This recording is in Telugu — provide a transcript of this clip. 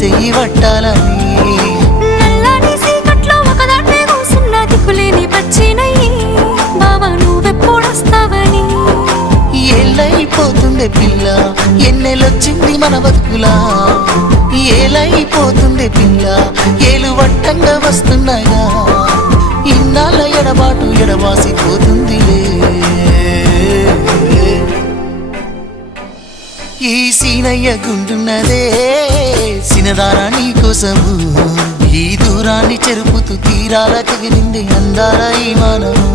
చెయ్యి పట్టాలని నల్లని సీకట్లో ఒకదాన్నే కూసున్న దిక్కులేని పచ్చినయ్యి బావా నువ్వెప్పుడొస్తావని ఏళ్ళైపోతుండే పిల్ల ఎన్నెలొచ్చింది మన బతుకులా ఏలైపోతుండే పిల్ల ఏలు వట్టంగా వస్తున్నాయా ఇన్నాళ్ళ ఎడబాటు ఎడవాసిపోతుందిలే ఈ సీనయ్య గుండున్నదే సినదారా నీ కోసము ఈ దూరాన్ని చెరుపుతూ తీరాల తెగిరింది అందాల ఈ మానము